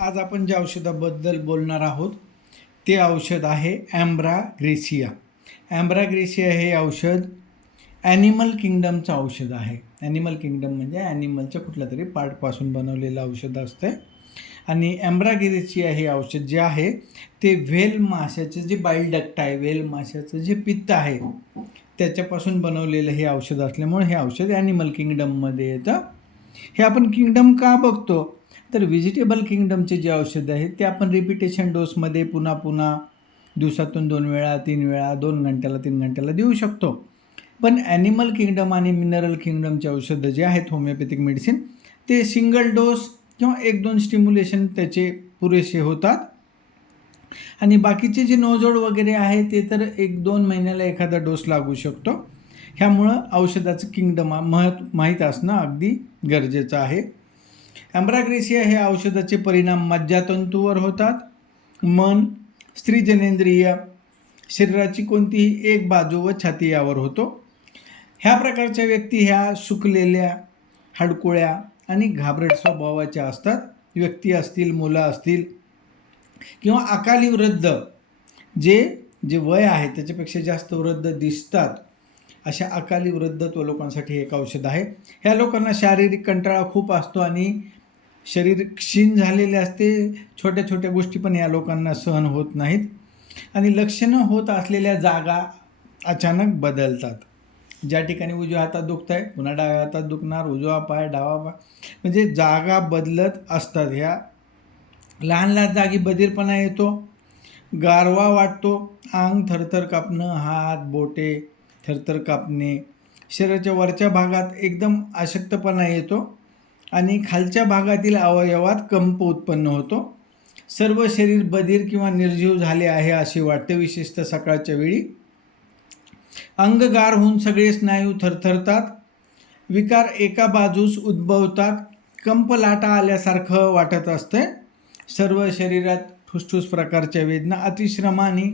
आज आपण ज्या औषधाबद्दल बोलणार आहोत ते औषध आहे ॲम्ब्राग्रेसिया. ॲम्ब्राग्रेसिया हे औषध ॲनिमल किंगडमचं औषध आहे. ॲनिमल किंगडम म्हणजे ॲनिमलच्या कुठल्या तरी पार्टपासून बनवलेलं औषध असतं. आणि ॲम्ब्राग्रेसिया हे औषध जे आहे ते व्हेल माशाचं जे बाईल डक्ट आहे, व्हेल माशाचं जे पित्त आहे त्याच्यापासून बनवलेलं हे औषध असल्यामुळे हे औषध ॲनिमल किंगडममध्ये येतं. हे आपण किंगडम का बघतो, तर व्हेजिटेबल किंगडमचे जे औषध आहेत ते आपण रिपिटेशन डोसमध्ये पुन्हा पुन्हा दिवसातून 2 वेळा 3 वेळा 2 घंट्याला 3 घंट्याला देऊ शकतो. पण ॲनिमल किंगडम आणि मिनरल किंगडमचे औषधं जे आहेत होमिओपॅथिक मेडिसिन ते सिंगल डोस किंवा 1-2 स्टिम्युलेशन त्याचे पुरेसे होतात. आणि बाकीचे जे नोजोड वगैरे आहे ते तर 1-2 महिन्याला एखादा डोस लागू शकतो. ह्यामुळं औषधाचं किंगडम माहीत असणं अगदी गरजेचं आहे. ॲम्ब्राग्रेसिया हे औषधाचे परिणाम मज्जातंतूवर होतात, मन, स्त्री जनेंद्रिय, शरीराची कोणतीही एक बाजू व छाती यावर होतो. ह्या प्रकारच्या व्यक्ती ह्या सुकलेल्या, हडकुळ्या आणि घाबरट स्वभावाच्या असतात. व्यक्ती असतील, मुलं असतील किंवा अकाली वृद्ध जे वय आहे त्याच्यापेक्षा जास्त वृद्ध दिसतात, अशा अकाली वृद्धत्व लोकांसाठी एक औषध आहे. ह्या लोकांना शारीरिक कंटाळा खूप असतो आणि शरीर क्षीण झालेले असते. छोट्या छोट्या गोष्टी पण या लोकांना सहन होत नाहीत आणि लक्षणं होत असलेल्या जागा अचानक बदलतात. ज्या ठिकाणी उजव्या हातात दुखत आहे पुन्हा डाव्या हातात दुखणार, उजवा पाय डावा पाय, म्हणजे जागा बदलत असतात. ह्या लहान लहान जागी बधीरपणा येतो, गारवा वाटतो, अंग थरथर कापणं, हात बोटे थरथर कापणे, शरीराच्या वरच्या भागात एकदम अशक्तपणा येतो आणि खालच्या भागातील अवयवात कंप उत्पन्न होतो. सर्व शरीर बधीर किंवा निर्जीव झाले आहे असे वाटते, विशेषतः सकाळच्या वेळी. अंग गार होऊन सगळे स्नायू थरथरतात, विकार एका बाजूस उद्भवतात, कंप लाटा आल्यासारखं वाटत असते. सर्व शरीरात ठुसठुस प्रकारच्या वेदना, अतिश्रमाने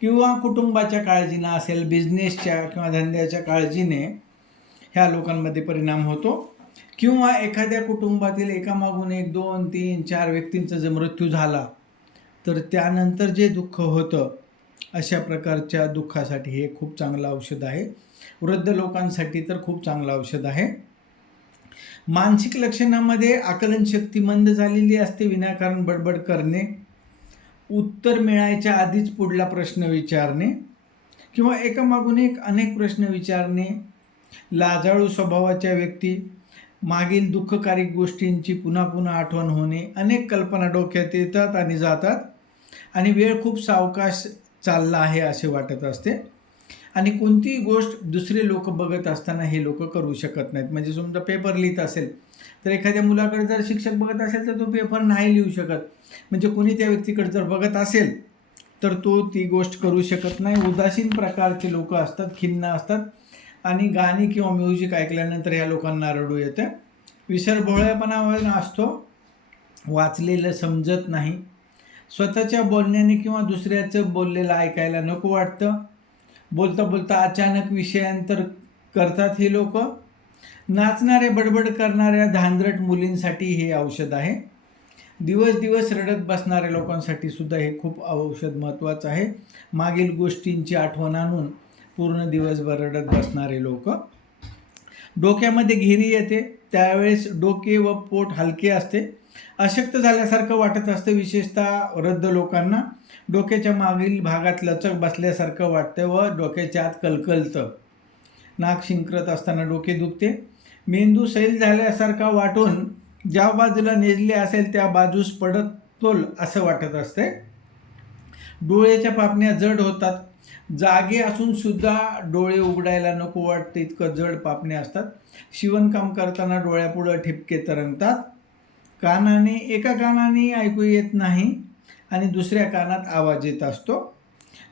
किंवा कुटुंबाच्या काळजीनं असेल, बिझनेसच्या किंवा धंद्याच्या काळजीने ह्या लोकांमध्ये परिणाम होतो. किंवा एखाद्या कुटुंबातील एकामागून 1, 2, 3, 4 व्यक्तींचा जर मृत्यू झाला तर त्यानंतर जे दुःख होतं, अशा प्रकारच्या दुःखासाठी हे खूप चांगलं औषध आहे. वृद्ध लोकांसाठी तर खूप चांगलं औषध आहे. मानसिक लक्षणामध्ये आकलनशक्ती मंद झालेली असते, विनाकारण बडबड करणे, उत्तर मिळायच्या आधीच पुढला प्रश्न विचारणे किंवा एकामागून एक अनेक प्रश्न विचारणे, लाजाळू स्वभावाच्या व्यक्ती, मागील दुःखकारी गोष्टींची पुन्हा पुन्हा आठवण होणे, अनेक कल्पना डोक्यात येतात आणि जातात आणि वेळ खूप सावकाश चालला आहे असे वाटत असते. आणि कोणतीही गोष्ट दुसरे लोक बघत असताना हे लोक करू शकत नाहीत. म्हणजे समजा पेपर लिहित असेल तर एखाद्या मुलाकडे जर शिक्षक बघत असेल तर तो पेपर नाही लिहू शकत. म्हणजे कोणी त्या व्यक्तीकडे जर बघत असेल तर तो ती गोष्ट करू शकत नाही. उदासीन प्रकारचे लोक असतात, खिन्न असतात आणि गाणी किंवा म्युझिक ऐकल्यानंतर ह्या लोकांना रडू येतं. विसरभोळेपणा असतो, वाचलेलं समजत नाही, स्वतःच्या बोलण्याने किंवा दुसऱ्याचं बोललेलं ऐकायला नको वाटतं, बोलता बोलता अचानक विषयांतर करतात ही लोक. नाचणारे बडबड करणाऱ्या धांदरट मुलींसाठी हे औषध आहे. दिवस दिवस रडत बसणाऱ्या लोकांसाठी सुद्धा हे खूप औषध महत्त्वाचं आहे. मागील गोष्टींची आठवण आणून पूर्ण दिवसभर रडत बसणारे लोक. डोक्यामध्ये घेरी येते, त्यावेळेस डोके व पोट हलके असते, अशक्त झाल्यासारखं वाटत असतं. विशेषतः वृद्ध लोकांना डोक्याच्या मागील भागात लचक बसल्यासारखं वाटतं व डोक्याच्या आत कलकलतं. नाक शिंकरत असताना डोके दुखते, मेंदू सैल झाल्यासारखा वाटून ज्या बाजूला नेजले असेल त्या बाजूस पडतोल असं वाटत असते. डोळ्याच्या पापण्या जड होतात, जागे असून सुद्धा डोळे उघडायला नको वाटते इतकं जड पापण्या असतात. शिवणकाम करताना डोळ्यापुढं ठिपके तरंगतात. एका कानाने ऐकू येत नाही आणि दुसऱ्या कानात आवाज येत असतो.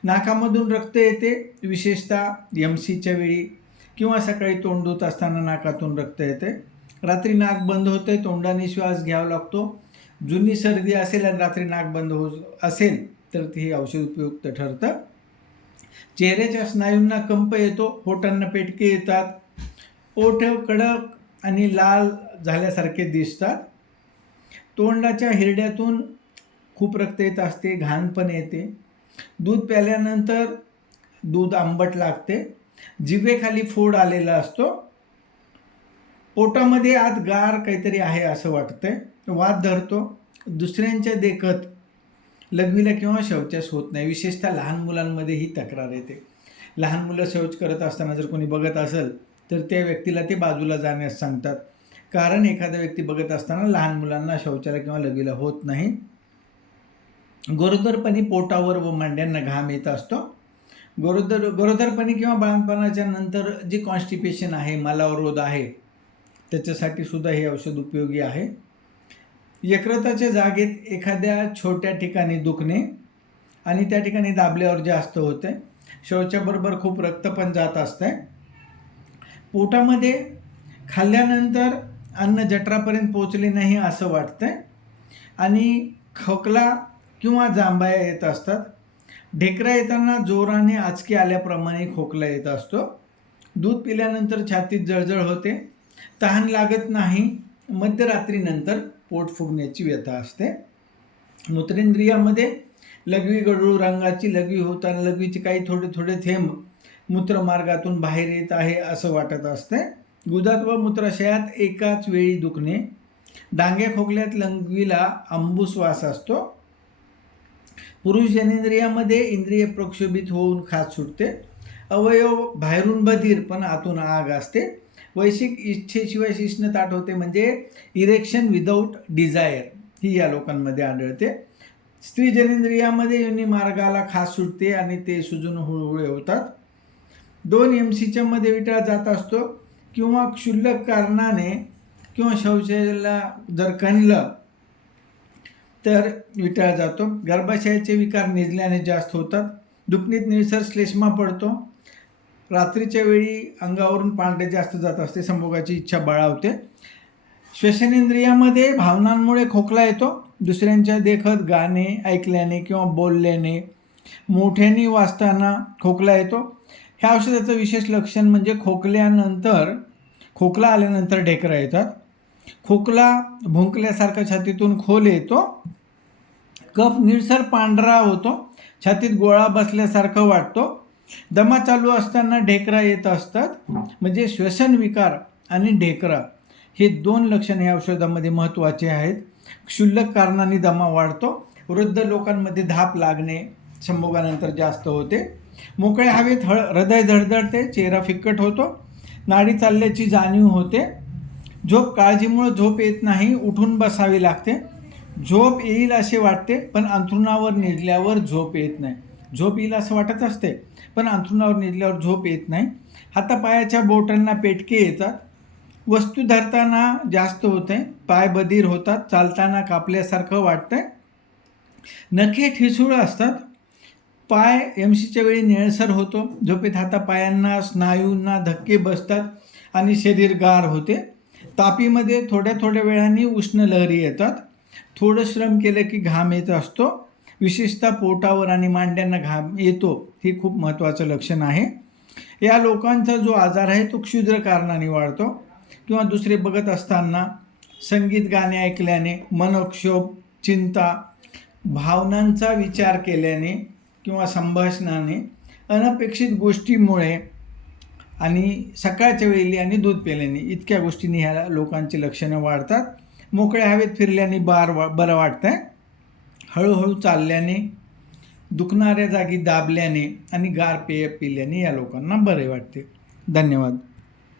नाकामधून रक्त येते, विशेषतः MC वेळी किंवा सकाळी तोंड धुत असताना नाकातून रक्त येते. रात्री नाक बंद होते, तोंडाने श्वास घ्यावा लागतो. जुनी सर्दी असेल आणि रात्री नाक बंद असेल तर हे औषध उपयुक्त ठरतं. चेहऱ्याच्या स्नायूंना कंप येतो, होटांना पेटके येतात, ओठ कडक आणि लाल झाल्यासारखे दिसतात. तोंडाच्या हिरड्यातून खूप रक्त येत असते, घाण पण येते. दूध प्याल्यानंतर दूध आंबट लागते. जिभेखाली फोड आलेला असतो. पोटामध्ये आत गार काहीतरी आहे असं वाटतंय. वात धरतो. दुसऱ्यांच्या देखत लघवीला किंवा शौचास होत नाही. विशेषतः लहान मुलांमध्ये ही तक्रार येते. लहान मुलं शौच करत असताना जर कोणी बघत असेल तर त्या व्यक्तीला ते बाजूला जाण्यास सांगतात. कारण एखादा व्यक्ती बघत असताना लहान मुलांना शौचाला किंवा लघवीला होत नाही. गरोदरपणी पोटावर व मांड्यांना घाम येत असतो. गरोदरपणी किंवा बाळंतपणाच्या नंतर जे कॉन्स्टिपेशन आहे, मलावरोध आहे, त्याच्यासाठी सुद्धा हे औषध उपयोगी आहे. यकृताच्या जागेत एखाद्या छोट्या ठिकाणी दुखणे आणि त्या ठिकाणी दाबल्यावर जास्त होते. शौचाबरोबर खूप रक्त पण जात असते. पोटामध्ये खाल्ल्यानंतर अन्न जठरापर्यंत पोचले नाही असं वाटतंय आणि खोकला किंवा जांभया येत असतात. ढेकरा येताना जोराने आचकी आल्याप्रमाणे खोकला येत असतो. दूध पिल्यानंतर छातीत जळजळ होते. तहान लागत नाही. मध्यरात्रीनंतर पोट फुगण्याची व्यथा असते. मूत्रेंद्रियामध्ये लघवी गढूळ रंगाची लघवी होताना लघवीचे काही थोडे थोडे थेंब मूत्रमार्गातून बाहेर येत आहे असं वाटत असते. गुदात व मूत्राशयात एकाच वेळी दुखणे. डांग्या खोकल्यात लघवीला आंबूस वास असतो. पुरुष जनेंद्रियामध्ये इंद्रिय प्रक्षोभित होऊन खाज सुटते. अवयव बाहेरून बधीर पण आतून आग असते. वैश्विक इच्छेशिवाय शिश्न ताट होते म्हणजे इरेक्शन विदाऊट डिझायर ही या लोकांमध्ये आढळते. स्त्री जनेंद्रियामध्ये योनी मार्गाला खाज सुटते आणि ते सुजून हुळहुळे होतात. 2 MCच्या मध्ये विटाळ जात असतो किंवा क्षुल्लक कारणाने किंवा शौचाला जर कणलं तर विटाळ जातो. गर्भाशयाचे विकार निजल्याने जास्त होतात. दुखणीत निळसर श्लेष्मा पडतो. रात्रीच्या वेळी अंगावरून पांढरे जास्त जात असते. संभोगाची इच्छा बळावते. श्वसनेंद्रियामध्ये भावनांमुळे खोकला येतो. दुसऱ्यांच्या देखत गाणे ऐकल्याने किंवा बोलल्याने मोठ्याने वाचताना खोकला येतो. ह्या औषधाचं विशेष लक्षण म्हणजे खोकला आल्यानंतर ढेकरा येतात. खोकला भुंकल्यासारखा छातीतून खोल येतो. कफ निळसर पांढरा होतो. छातीत गोळा बसल्यासारखं वाटतो. दमा चालू असताना ढेकरा येत असतात. म्हणजे श्वसन विकार आणि ढेकरा हे 2 लक्षण या औषधामध्ये महत्त्वाचे आहेत. क्षुल्लक कारणाने दमा वाढतो. वृद्ध लोकांमध्ये धाप लागणे संभोगानंतर जास्त होते. मोकळ्या हवेत हृदय धडधडते. चेहरा फिक्कट होतो. नाडी चालल्याची जाणीव होते. काळजीमुळे झोप येत नाही. उठून बसावी लागते. झोप येईल असे वाटते पण अंथरुणावर निजल्यावर झोप येत नाही. झोप येईल असं वाटत असते पण अंथरुणावर निजल्यावर झोप येत नाही. हातापायाच्या बोटांना पेटके येतात. वस्तू धरताना जास्त होते. पाय बधीर होतात. चालताना कापल्यासारखं वाटतंय. नखे ठिसूळ असतात. पाय MCच्या वेळी निळसर होतो. झोपेत हातापायांना स्नायूंना धक्के बसतात आणि शरीर गार होते. तापीमध्ये थोड्या थोड्या वेळाने उष्ण लहरी येतात. थोडं श्रम केलं की घाम येत असतो. विशेषतः पोटावर आणि मांड्यांना घाम येतो. हे खूप महत्त्वाचं लक्षण आहे. या लोकांचा जो आजार आहे तो क्षुद्र कारणाने वाढतो किंवा दुसरे बघत असताना संगीत गाणे ऐकल्याने, मनोक्षोभ, चिंता, भावनांचा विचार केल्याने किंवा संभाषणाने, अनपेक्षित गोष्टीमुळे आणि सकाळच्या वेळी आणि दूध पिल्याने इतक्या गोष्टींनी ह्या लोकांची लक्षणं वाढतात. मोकळ्या हवेत फिरल्याने बरं वाटतंय. हळूहळू चालल्याने, दुखणाऱ्या जागी दाबल्याने आणि गार पेय पिल्याने या लोकांना बरे वाटते. धन्यवाद.